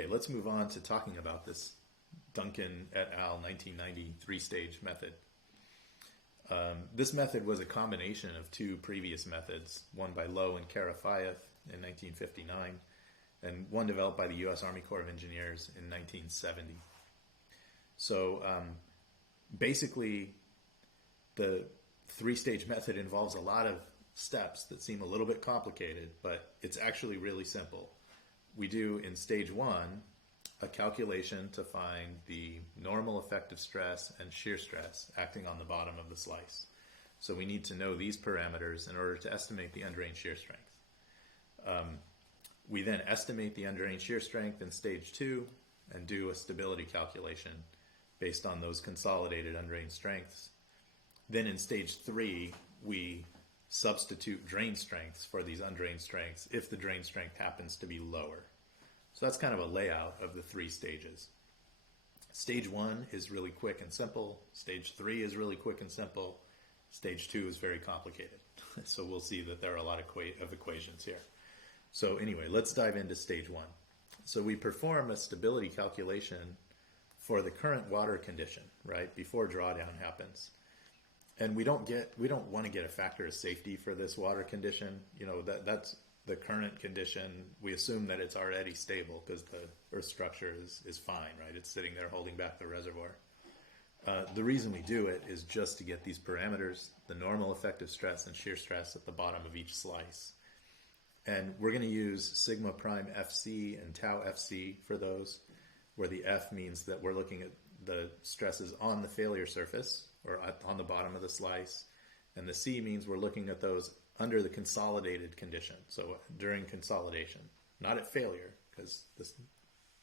Okay, let's move on to talking about this Duncan et al. 1990 three-stage method. This method was a combination of two previous methods, one by Lowe and Karafayev in 1959, and one developed by the U.S. Army Corps of Engineers in 1970. So basically, the three-stage method involves a lot of steps that seem a little bit complicated, but it's actually really simple. We do in stage one a calculation to find the normal effective stress and shear stress acting on the bottom of the slice. So we need to know these parameters in order to estimate the undrained shear strength. We then estimate the undrained shear strength in stage two and do a stability calculation based on those consolidated undrained strengths. Then in stage three, we substitute drain strengths for these undrained strengths if the drain strength happens to be lower. So that's kind of a layout of the three stages. Stage one is really quick and simple. Stage three is really quick and simple. Stage two is very complicated. So we'll see that there are a lot of equations here. So anyway, let's dive into stage one. So we perform a stability calculation for the current water condition, right, before drawdown happens. And we don't want to get a factor of safety for this water condition. You know, that's the current condition. We assume that it's already stable because the earth structure is fine, right? It's sitting there holding back the reservoir. The reason we do it is just to get these parameters, the normal effective stress and shear stress at the bottom of each slice. And we're going to use sigma prime FC and tau FC for those, where the F means that we're looking at the stresses on the failure surface or on the bottom of the slice, and the C means we're looking at those under the consolidated condition, so during consolidation, not at failure, because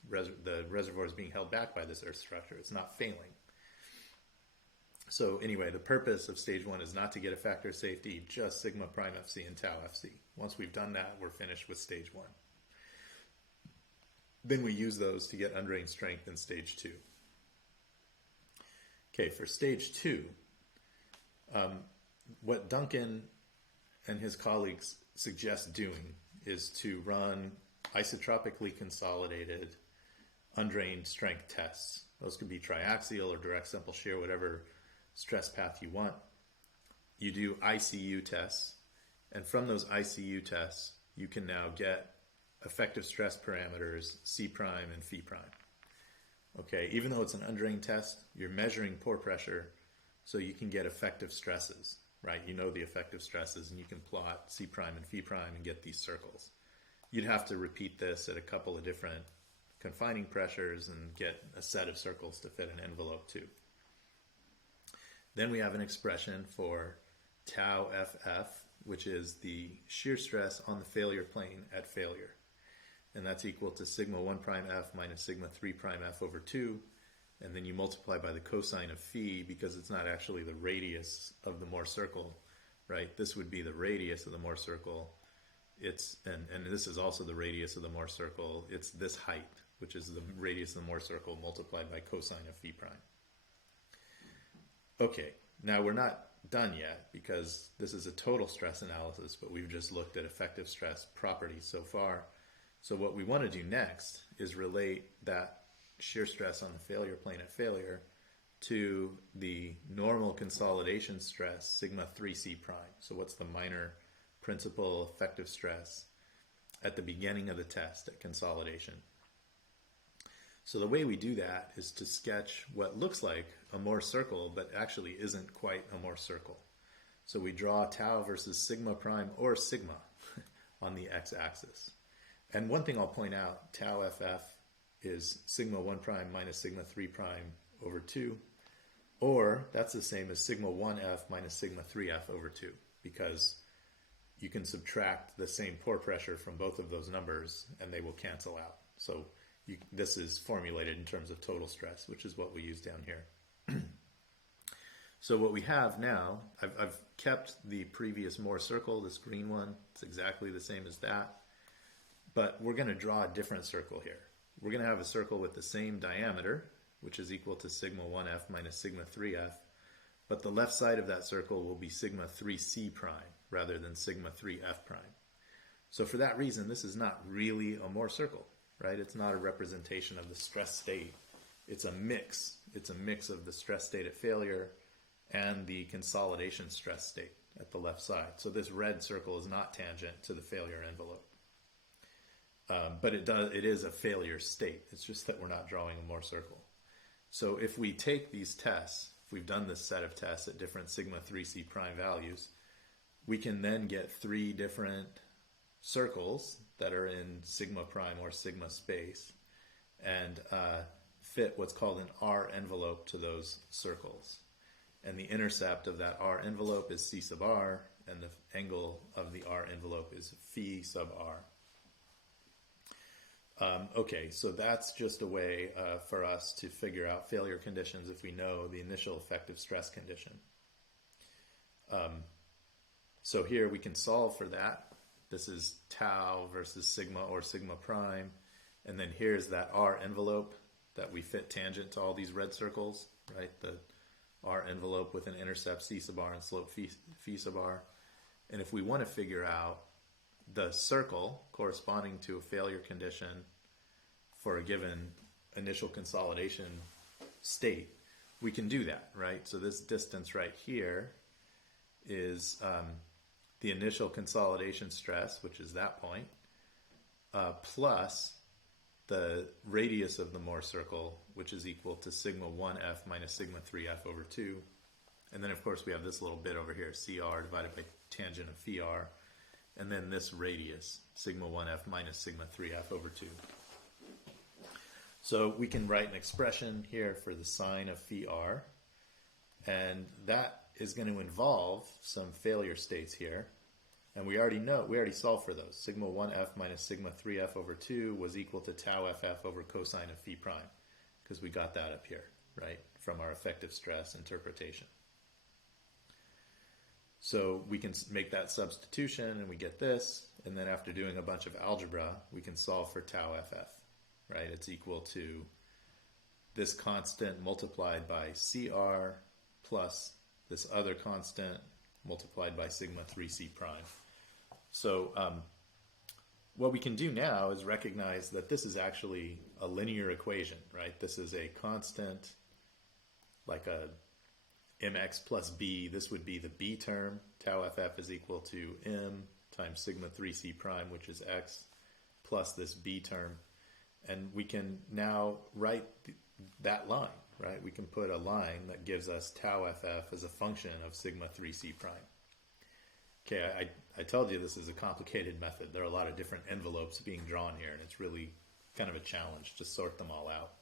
the reservoir is being held back by this earth structure. It's not failing. So anyway, the purpose of stage one is not to get a factor of safety, just sigma prime FC and tau FC. Once we've done that, we're finished with stage one. Then we use those to get undrained strength in stage two. Okay, for stage two, what Duncan and his colleagues suggest doing is to run isotropically consolidated undrained strength tests. Those could be triaxial or direct simple shear, whatever stress path you want. You do ICU tests, and from those ICU tests, you can now get effective stress parameters C prime and phi prime. Okay, even though it's an undrained test, you're measuring pore pressure, so you can get effective stresses, right? You know the effective stresses, and you can plot C prime and phi prime and get these circles. You'd have to repeat this at a couple of different confining pressures and get a set of circles to fit an envelope too. Then we have an expression for tau FF, which is the shear stress on the failure plane at failure. And that's equal to sigma 1 prime F minus sigma 3 prime F over 2. And then you multiply by the cosine of phi because it's not actually the radius of the Mohr circle, right? This would be the radius of the Mohr circle. And this is also the radius of the Mohr circle. It's this height, which is the radius of the Mohr circle multiplied by cosine of phi prime. Okay, now we're not done yet because this is a total stress analysis, but we've just looked at effective stress properties so far. So what we want to do next is relate that shear stress on the failure plane at failure to the normal consolidation stress, sigma 3c prime. So what's the minor principal effective stress at the beginning of the test at consolidation? So the way we do that is to sketch what looks like a Mohr circle, but actually isn't quite a Mohr circle. So we draw tau versus sigma prime or sigma on the x-axis. And one thing I'll point out, tau FF is sigma 1 prime minus sigma 3 prime over 2, or that's the same as sigma 1F minus sigma 3F over 2, because you can subtract the same pore pressure from both of those numbers and they will cancel out. So this is formulated in terms of total stress, which is what we use down here. So what we have now, I've kept the previous Mohr circle, this green one. It's exactly the same as that. But we're going to draw a different circle here. We're going to have a circle with the same diameter, which is equal to sigma 1F minus sigma 3F. But the left side of that circle will be sigma 3c prime rather than sigma 3f prime. So for that reason, this is not really a Mohr circle. right? It's not a representation of the stress state. It's a mix. It's a mix of the stress state at failure and the consolidation stress state at the left side. So this red circle is not tangent to the failure envelope. But it is a failure state. It's just that we're not drawing a Mohr circle. So if we take these tests, if we've done this set of tests at different sigma 3c prime values, we can then get 3 different circles that are in sigma prime or sigma space and fit what's called an R envelope to those circles. And the intercept of that R envelope is C sub R, and the angle of the R envelope is phi sub R. Okay, so that's just a way for us to figure out failure conditions if we know the initial effective stress condition. So here we can solve for that. This is tau versus sigma or sigma prime. And then here's that R envelope that we fit tangent to all these red circles, right? The R envelope with an intercept C sub R and slope phi sub R. And if we want to figure out the circle corresponding to a failure condition for a given initial consolidation state, we can do that, right? So this distance right here is the initial consolidation stress, which is that point, plus the radius of the Mohr circle, which is equal to sigma 1f minus sigma 3f over 2. And then, of course, we have this little bit over here, CR divided by tangent of phi r. And then this radius, sigma 1f minus sigma 3f over 2. So we can write an expression here for the sine of phi r. And that is going to involve some failure states here. And we already solved for those. Sigma 1f minus sigma 3f over 2 was equal to tau ff over cosine of phi prime, because we got that up here, right, from our effective stress interpretation. So we can make that substitution and we get this, and then after doing a bunch of algebra, we can solve for tau ff, right? It's equal to this constant multiplied by CR plus this other constant multiplied by sigma 3c prime. So what we can do now is recognize that this is actually a linear equation, right? This is a constant, like a mx plus b. This would be the b term. Tau ff is equal to m times sigma 3c prime, which is x, plus this b term. And we can now write that line, right? We can put a line that gives us tau ff as a function of sigma 3c prime. Okay, I told you this is a complicated method. There are a lot of different envelopes being drawn here, and it's really kind of a challenge to sort them all out.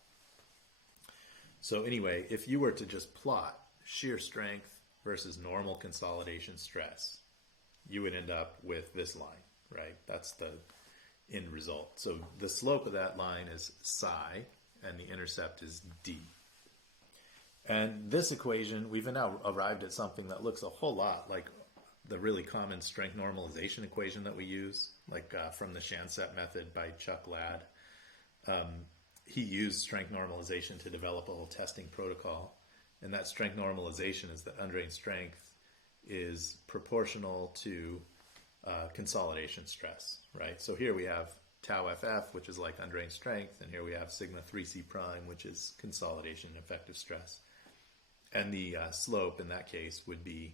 So anyway, if you were to just plot shear strength versus normal consolidation stress, you would end up with this line, right? That's the end result. So the slope of that line is psi, and the intercept is d. And this equation, we've now arrived at something that looks a whole lot like the really common strength normalization equation that we use, like from the Shansett method by Chuck Ladd. He used strength normalization to develop a whole testing protocol. And that strength normalization is that undrained strength is proportional to consolidation stress, right? So here we have tau ff, which is like undrained strength, and here we have sigma 3c prime, which is consolidation effective stress. And the slope in that case would be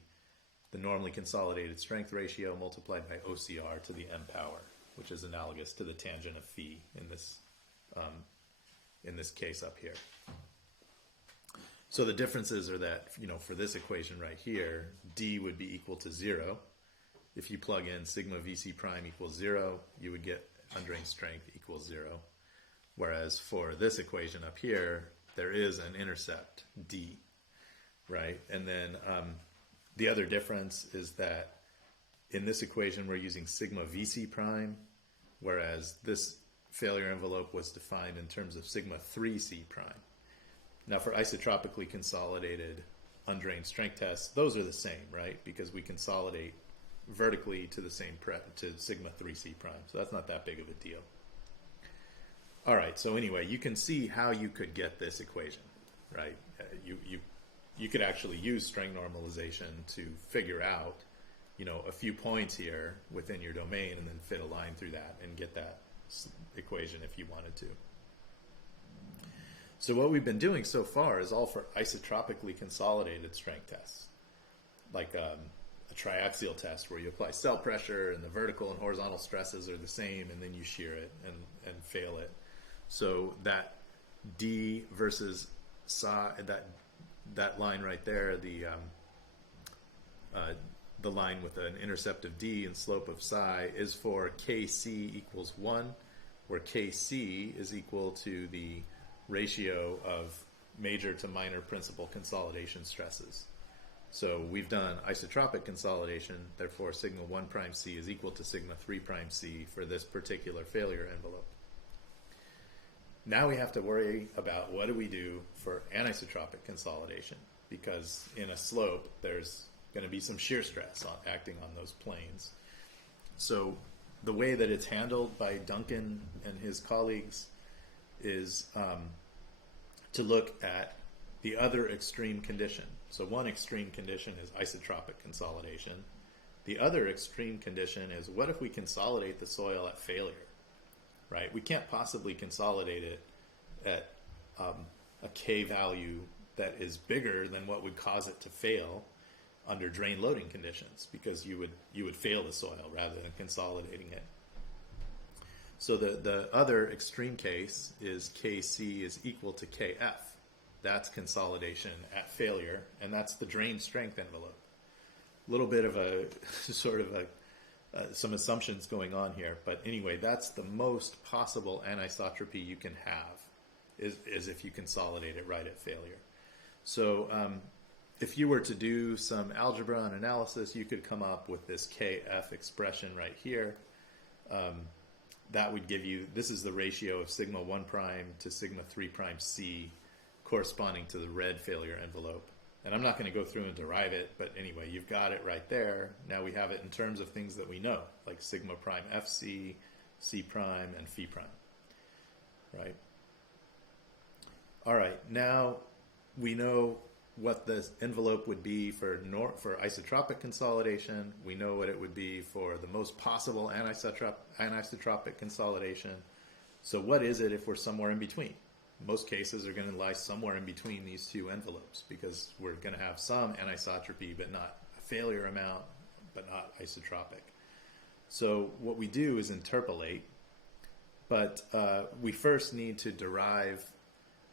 the normally consolidated strength ratio multiplied by OCR to the m power, which is analogous to the tangent of phi in this case up here. So the differences are that, for this equation right here, d would be equal to 0. If you plug in sigma vc prime equals 0, you would get undrained strength equals 0. Whereas for this equation up here, there is an intercept, d, right? And then the other difference is that in this equation, we're using sigma vc prime, whereas this failure envelope was defined in terms of sigma 3c prime. Now for isotropically consolidated undrained strength tests, those are the same, right? Because we consolidate vertically to the same to sigma 3c prime. So that's not that big of a deal. All right, so anyway, you can see how you could get this equation, right? You could actually use strength normalization to figure out, a few points here within your domain and then fit a line through that and get that equation if you wanted to. So what we've been doing so far is all for isotropically consolidated strength tests, like a triaxial test where you apply cell pressure and the vertical and horizontal stresses are the same, and then you shear it and fail it. So that D versus psi, that line right there, the line with an intercept of D and slope of psi is for Kc equals 1, where Kc is equal to the ratio of major to minor principal consolidation stresses. So we've done isotropic consolidation, therefore sigma 1 prime C is equal to sigma 3 prime C for this particular failure envelope. Now we have to worry about what do we do for anisotropic consolidation, because in a slope there's going to be some shear stress acting on those planes. So the way that it's handled by Duncan and his colleagues is to look at the other extreme condition. So one extreme condition is isotropic consolidation. The other extreme condition is, what if we consolidate the soil at failure, right? We can't possibly consolidate it at a K value that is bigger than what would cause it to fail under drain loading conditions, because you would fail the soil rather than consolidating it. So the other extreme case is Kc is equal to Kf. That's consolidation at failure, and that's the drain strength envelope. A little bit of a sort of some assumptions going on here, but anyway, that's the most possible anisotropy you can have, is if you consolidate it right at failure. So if you were to do some algebra and analysis, you could come up with this Kf expression right here. That would give you, this is the ratio of sigma 1 prime to sigma 3 prime C corresponding to the red failure envelope. And I'm not going to go through and derive it, but anyway, you've got it right there. Now we have it in terms of things that we know, like sigma prime FC, C prime, and phi prime, right? All right, now we know what the envelope would be for isotropic consolidation. We know what it would be for the most possible anisotropic consolidation. So what is it if we're somewhere in between? Most cases are going to lie somewhere in between these two envelopes, because we're going to have some anisotropy, but not a failure amount, but not isotropic. So what we do is interpolate, but we first need to derive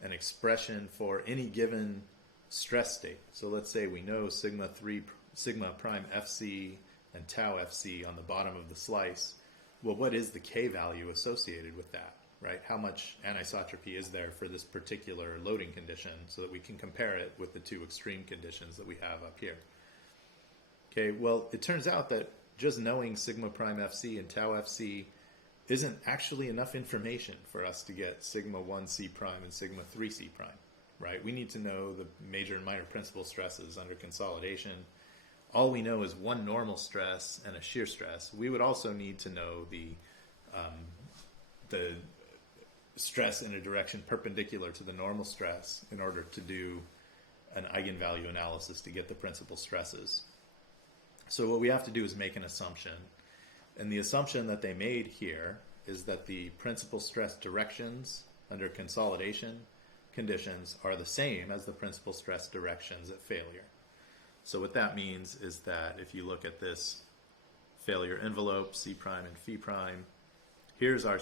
an expression for any given stress state. So let's say we know sigma prime FC and tau FC on the bottom of the slice. Well, what is the K value associated with that, right? How much anisotropy is there for this particular loading condition, so that we can compare it with the two extreme conditions that we have up here. Okay, well, it turns out that just knowing sigma prime FC and tau FC isn't actually enough information for us to get sigma 1 C prime and sigma 3 C prime. Right? We need to know the major and minor principal stresses under consolidation. All we know is one normal stress and a shear stress. We would also need to know the stress in a direction perpendicular to the normal stress in order to do an eigenvalue analysis to get the principal stresses. So what we have to do is make an assumption. And the assumption that they made here is that the principal stress directions under consolidation conditions are the same as the principal stress directions at failure. So what that means is that if you look at this failure envelope, C prime and phi prime, here's our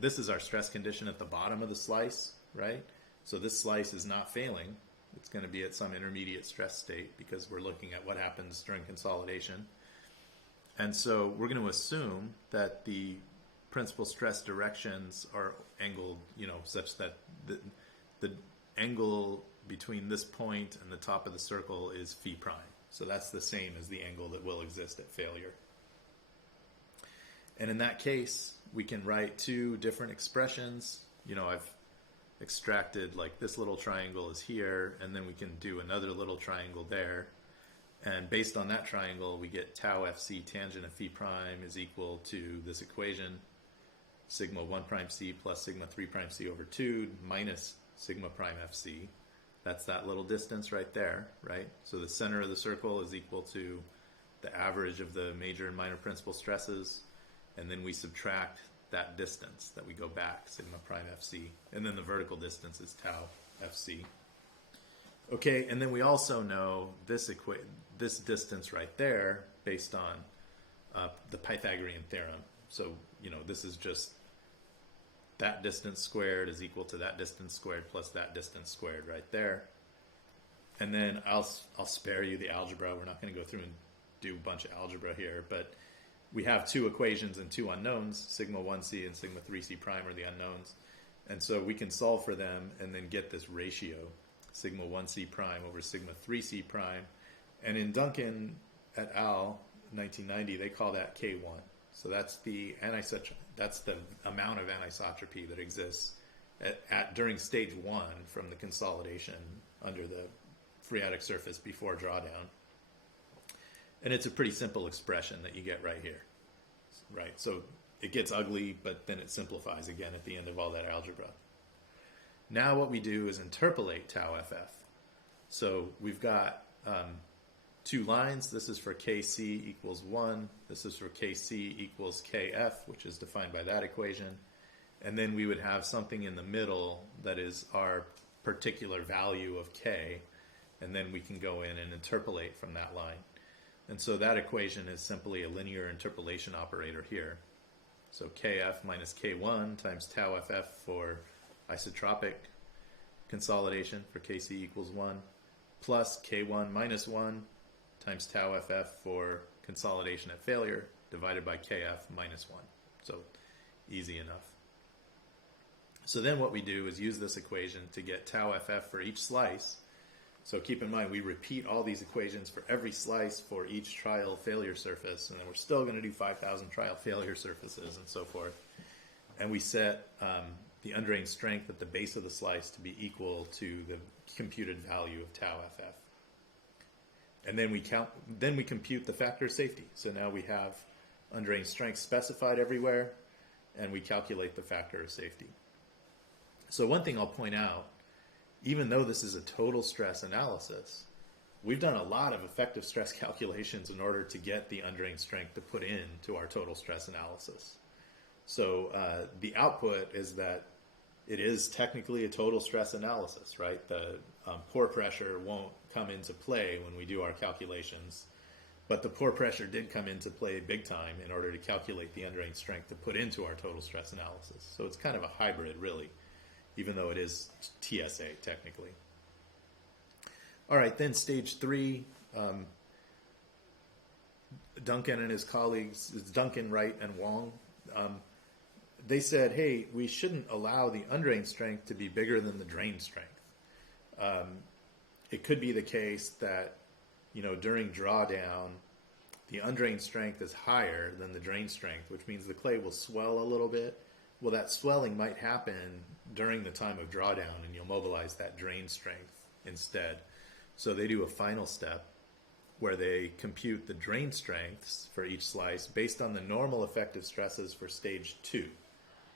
this is our stress condition at the bottom of the slice, right? So this slice is not failing. It's going to be at some intermediate stress state, because we're looking at what happens during consolidation. And so we're going to assume that the principal stress directions are angled, such that the angle between this point and the top of the circle is phi prime. So that's the same as the angle that will exist at failure. And in that case, we can write two different expressions. I've extracted, like, this little triangle is here, and then we can do another little triangle there. And based on that triangle, we get tau FC tangent of phi prime is equal to this equation, sigma 1 prime C plus sigma 3 prime C over 2 minus sigma prime FC. That's that little distance right there, right? So the center of the circle is equal to the average of the major and minor principal stresses, and then we subtract that distance that we go back, sigma prime FC. And then the vertical distance is tau FC. Okay, and then we also know this distance right there based on the Pythagorean theorem. So, this is just that distance squared is equal to that distance squared plus that distance squared right there. And then I'll spare you the algebra. We're not going to go through and do a bunch of algebra here, but we have two equations and two unknowns. Sigma 1c and sigma 3c prime are the unknowns. And so we can solve for them and then get this ratio, sigma 1c prime over sigma 3c prime. And in Duncan et al. 1990, they call that K1. So that's the amount of anisotropy that exists during stage 1 from the consolidation under the phreatic surface before drawdown. And it's a pretty simple expression that you get right here. Right? So it gets ugly, but then it simplifies again at the end of all that algebra. Now what we do is interpolate tau FF. So we've got two lines. This is for Kc equals 1. This is for Kc equals Kf, which is defined by that equation. And then we would have something in the middle that is our particular value of K. And then we can go in and interpolate from that line. And so that equation is simply a linear interpolation operator here. So Kf minus K1 times tau FF for isotropic consolidation for Kc equals 1 plus K1 minus 1 times tau FF for consolidation at failure divided by Kf minus 1. So easy enough. So then what we do is use this equation to get tau FF for each slice. So keep in mind, we repeat all these equations for every slice for each trial failure surface, and then we're still going to do 5,000 trial failure surfaces and so forth. And we set the undrained strength at the base of the slice to be equal to the computed value of tau FF. And then we compute the factor of safety. So now we have undrained strength specified everywhere, and we calculate the factor of safety. So one thing I'll point out, even though this is a total stress analysis, we've done a lot of effective stress calculations in order to get the undrained strength to put into our total stress analysis. So the output is that it is technically a total stress analysis, right? The pore pressure won't come into play when we do our calculations, but the pore pressure did come into play big time in order to calculate the undrained strength to put into our total stress analysis. So it's kind of a hybrid, really, even though it is TSA technically. All right, then stage 3, Duncan and his colleagues, Duncan, Wright, and Wong, they said, hey, we shouldn't allow the undrained strength to be bigger than the drain strength. It could be the case that, during drawdown, the undrained strength is higher than the drain strength, which means the clay will swell a little bit. Well, that swelling might happen during the time of drawdown, and you'll mobilize that drain strength instead. So they do a final step where they compute the drain strengths for each slice based on the normal effective stresses for stage 2.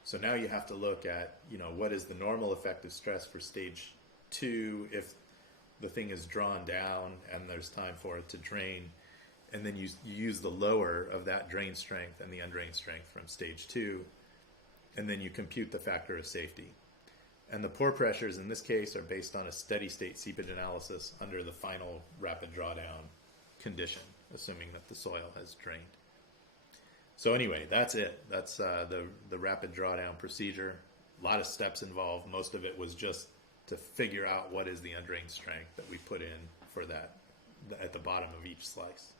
So now you have to look at, what is the normal effective stress for stage 2 if the thing is drawn down and there's time for it to drain. And then you use the lower of that drain strength and the undrained strength from stage 2. And then you compute the factor of safety. And the pore pressures in this case are based on a steady state seepage analysis under the final rapid drawdown condition, assuming that the soil has drained. So anyway, that's it. That's the rapid drawdown procedure. A lot of steps involved. Most of it was just to figure out what is the undrained strength that we put in for that at the bottom of each slice.